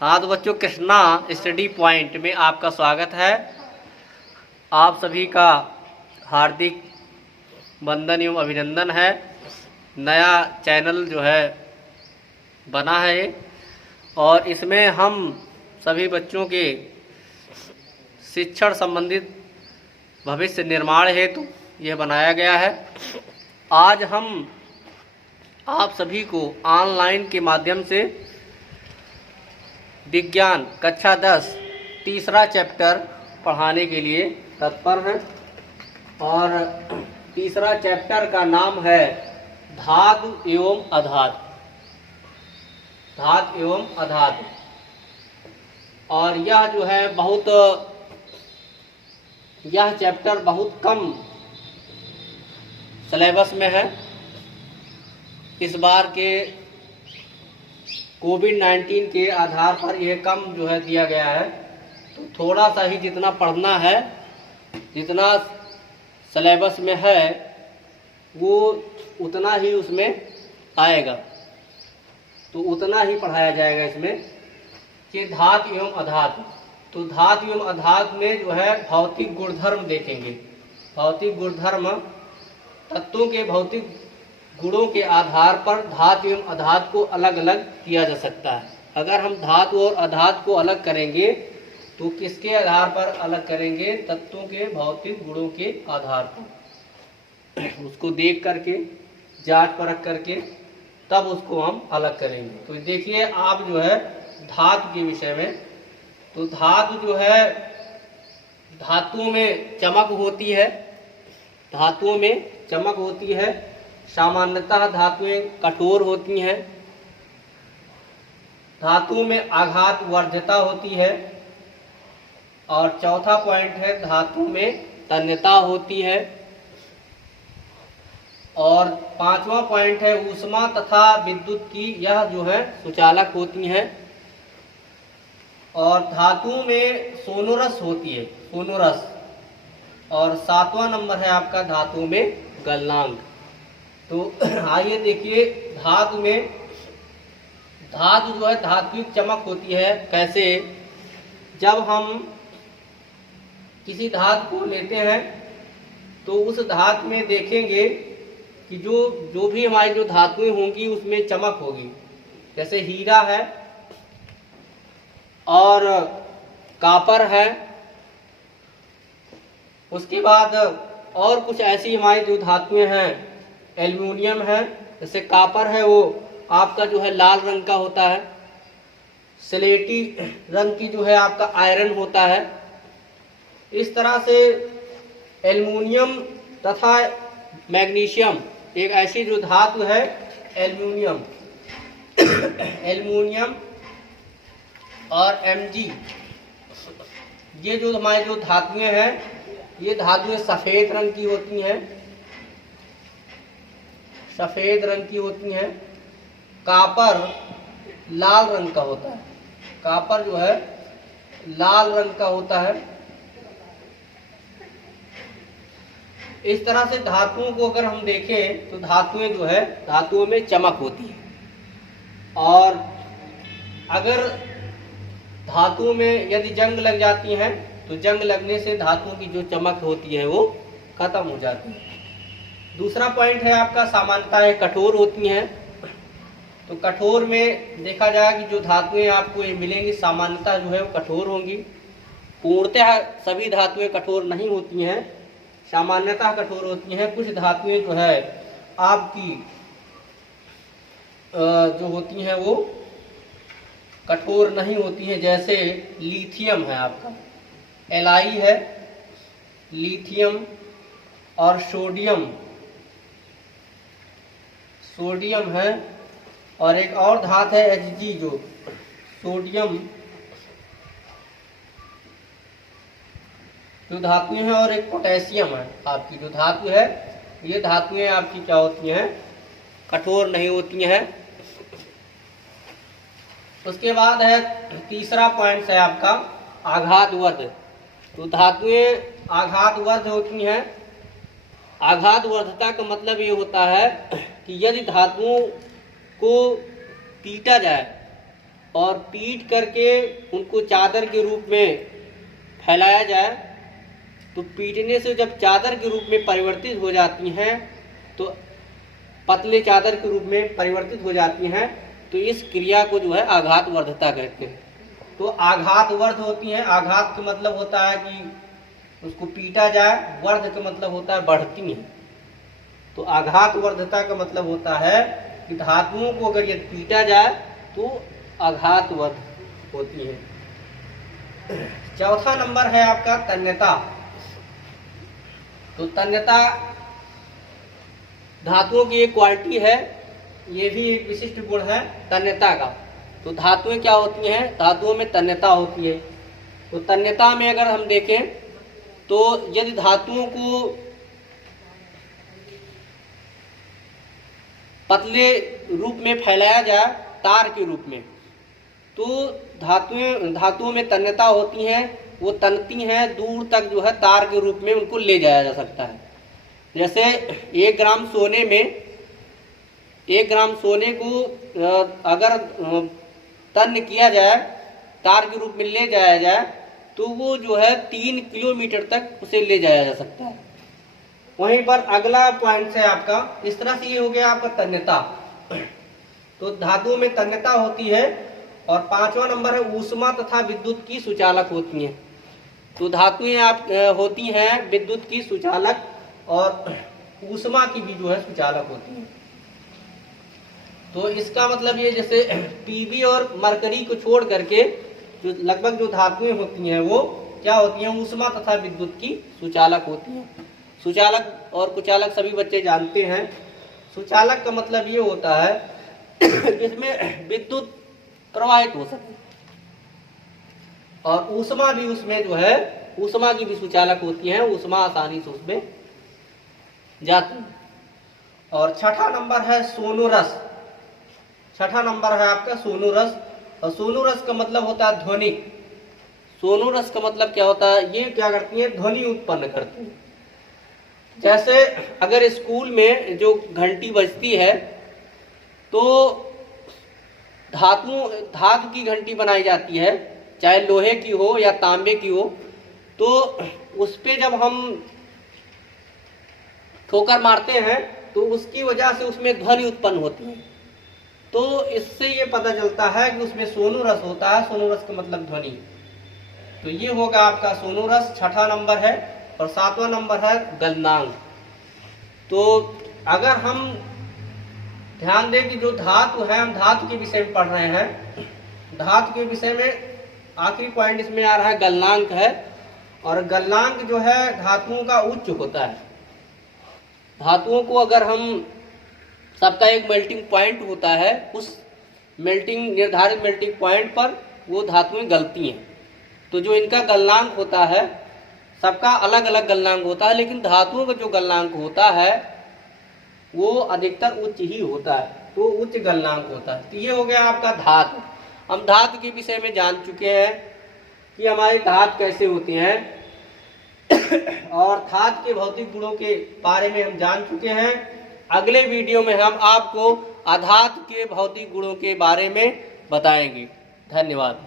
हाँ तो बच्चों, कृष्णा स्टडी पॉइंट में आपका स्वागत है। आप सभी का हार्दिक वंदन एवं अभिनंदन है। नया चैनल जो है बना है और इसमें हम सभी बच्चों के शिक्षण संबंधित भविष्य निर्माण हेतु यह बनाया गया है। आज हम आप सभी को ऑनलाइन के माध्यम से विज्ञान कक्षा 10 तीसरा चैप्टर पढ़ाने के लिए तत्पर हैं और तीसरा चैप्टर का नाम है धातु एवं अधातु। धातु एवं अधातु। और यह जो है यह चैप्टर बहुत कम सिलेबस में है। इस बार के कोविड-19 के आधार पर यह कम जो है दिया गया है, तो थोड़ा सा ही जितना पढ़ना है, जितना सिलेबस में है वो उतना ही उसमें आएगा, तो उतना ही पढ़ाया जाएगा इसमें कि धातु एवं अधातु। तो धातु एवं अधातु में जो है भौतिक गुणधर्म देखेंगे। भौतिक गुणधर्म, तत्वों के भौतिक गुणों के आधार पर धातु एवं अधातु को अलग अलग किया जा सकता है। अगर हम धातु और अधातु को अलग करेंगे तो किसके आधार पर अलग करेंगे? तत्वों के भौतिक गुणों के आधार पर। उसको देख करके, जांच परख करके तब उसको हम अलग करेंगे। तो देखिए आप जो है धातु के विषय में, तो धातु जो है धातुओं में चमक होती है। धातुओं में चमक होती है। सामान्यतः धातुएं कठोर होती हैं। धातुओं में आघात वर्ध्यता होती है। और चौथा पॉइंट है धातु में तन्यता होती है। और पांचवा पॉइंट है ऊष्मा तथा विद्युत की यह जो है सुचालक होती हैं। और धातुओं में सोनोरस होती है, सोनोरस। और सातवां नंबर है आपका धातुओं में गलनांक। तो आइए देखिए धातु में, धातु जो है धात्विक चमक होती है। कैसे? जब हम किसी धातु को लेते हैं तो उस धातु में देखेंगे कि जो भी हमारी जो धातुएं होंगी उसमें चमक होगी। जैसे हीरा है और कॉपर है। उसके बाद और कुछ ऐसी हमारी जो धातुएं हैं, एल्युमिनियम है। जैसे कॉपर है वो आपका जो है लाल रंग का होता है। स्लेटी रंग की जो है आपका आयरन होता है। इस तरह से एल्युमिनियम तथा मैग्नीशियम, एक ऐसी जो धातु है एल्युमिनियम, एल्युमिनियम और Mg, ये जो हमारी जो धातुएं हैं, ये धातुएं सफेद रंग की होती हैं। सफेद रंग की होती हैं। कॉपर लाल रंग का होता है। कॉपर जो है लाल रंग का होता है। इस तरह से धातुओं को अगर हम देखें तो धातुएं जो है धातुओं में चमक होती है। और अगर धातुओं में यदि जंग लग जाती है तो जंग लगने से धातुओं की जो चमक होती है वो खत्म हो जाती है। दूसरा पॉइंट है आपका सामान्यतः कठोर होती हैं। तो कठोर में देखा जाए कि जो धातुएं आपको ये मिलेंगी सामान्यतः जो है वो कठोर होंगी। पूर्णतः सभी धातुएं कठोर नहीं होती हैं, सामान्यतः कठोर होती हैं। कुछ धातुएं जो है आपकी जो होती हैं वो कठोर नहीं होती हैं। जैसे लिथियम है आपका, Li है, लिथियम और सोडियम, सोडियम है। और एक और धातु है Hg, जो सोडियम जो धातुएं हैं। और एक पोटेशियम है आपकी जो धातु है। ये धातुएं आपकी क्या होती हैं? कठोर नहीं होती हैं। उसके बाद है तीसरा पॉइंट है आपका आघातवर्ध। तो धातुएं आघातवर्ध होती हैं। आघातवर्धता का मतलब ये होता है कि यदि धातुओं को पीटा जाए और पीट करके उनको चादर के रूप में फैलाया जाए, तो पीटने से जब चादर के रूप में परिवर्तित हो जाती हैं, तो पतले चादर के रूप में परिवर्तित हो जाती हैं, तो इस क्रिया को जो है आघात वर्धता कहते हैं। तो आघात वर्ध होती है। आघात का मतलब होता है कि उसको पीटा जाए, वर्ध का मतलब होता है बढ़ती है। तो आघात वर्धता का मतलब होता है कि धातुओं को अगर ये पीटा जाए तो आघात वर्ध होती है। चौथा नंबर है आपका तन्यता। तो तन्यता धातुओं की एक क्वालिटी है, ये भी एक विशिष्ट गुण है तन्यता का। तो धातुएं क्या होती हैं? धातुओं में तन्यता होती है। तो तन्यता में अगर हम देखें तो यदि धातुओं को पतले रूप में फैलाया जाए तार के रूप में, तो धातुओं में तन्यता होती हैं, वो तनती हैं, दूर तक जो है तार के रूप में उनको ले जाया जा सकता है। जैसे 1 ग्राम सोने को अगर तन्य किया जाए, तार के रूप में ले जाया जाए, तो वो जो है 3 किलोमीटर तक उसे ले जाया जा सकता है। वहीं पर अगला पॉइंट है आपका, इस तरह से ये हो गया आपका तन्यता। तो धातुओं में तन्यता होती है। और 5वां नंबर है ऊष्मा तथा विद्युत की सुचालक होती हैं। तो धातुएं आप होती हैं विद्युत की सुचालक और ऊष्मा की भी जो है सुचालक होती हैं। तो इसका मतलब ये जैसे पीबी और मरकरी को छोड़ करके जो लगभग जो धातुएं होती हैं वो क्या होती हैं? ऊष्मा तथा विद्युत की सुचालक होती हैं। सुचालक और कुचालक सभी बच्चे जानते हैं। सुचालक का मतलब ये होता है जिसमें विद्युत प्रवाहित हो सके, और ऊष्मा भी उसमें जो है, ऊष्मा की भी सुचालक होती है, ऊष्मा आसानी से उसमें जाती है। और छठा नंबर है सोनोरस। छठा नंबर है आपका सोनोरस। और सोनोरस का मतलब होता है ध्वनि। सोनोरस का मतलब क्या होता है? ये क्या करती है? ध्वनि उत्पन्न करती है। जैसे अगर स्कूल में जो घंटी बजती है, तो धातु की घंटी बनाई जाती है, चाहे लोहे की हो या तांबे की हो, तो उस पे जब हम ठोकर मारते हैं तो उसकी वजह से उसमें ध्वनि उत्पन्न होती है। तो इससे ये पता चलता है कि उसमें सोनोरस होता है। सोनोरस का मतलब ध्वनि। तो ये होगा आपका सोनोरस, छठा नंबर है। और 7वां नंबर है गलनांक। तो अगर हम ध्यान दें कि जो धातु है, हम धातु के विषय में पढ़ रहे हैं, धातु के विषय में आखिरी पॉइंट इसमें आ रहा है गलनांक है। और गलनांक जो है धातुओं का उच्च होता है। धातुओं को अगर हम, सबका एक मेल्टिंग पॉइंट होता है, उस निर्धारित मेल्टिंग पॉइंट पर वो धातुएं गलती हैं। तो जो इनका गलनांक होता है, सबका अलग अलग गलनांक होता है, लेकिन धातुओं का जो गलनांक होता है वो अधिकतर उच्च ही होता है, तो उच्च गलनांक होता है। तो ये हो गया आपका धातु। हम धातु के विषय में जान चुके हैं कि हमारे धातु कैसे होते हैं और धातु के भौतिक गुणों के बारे में हम जान चुके हैं। अगले वीडियो में हम आपको अधातु के भौतिक गुणों के बारे में बताएंगे। धन्यवाद।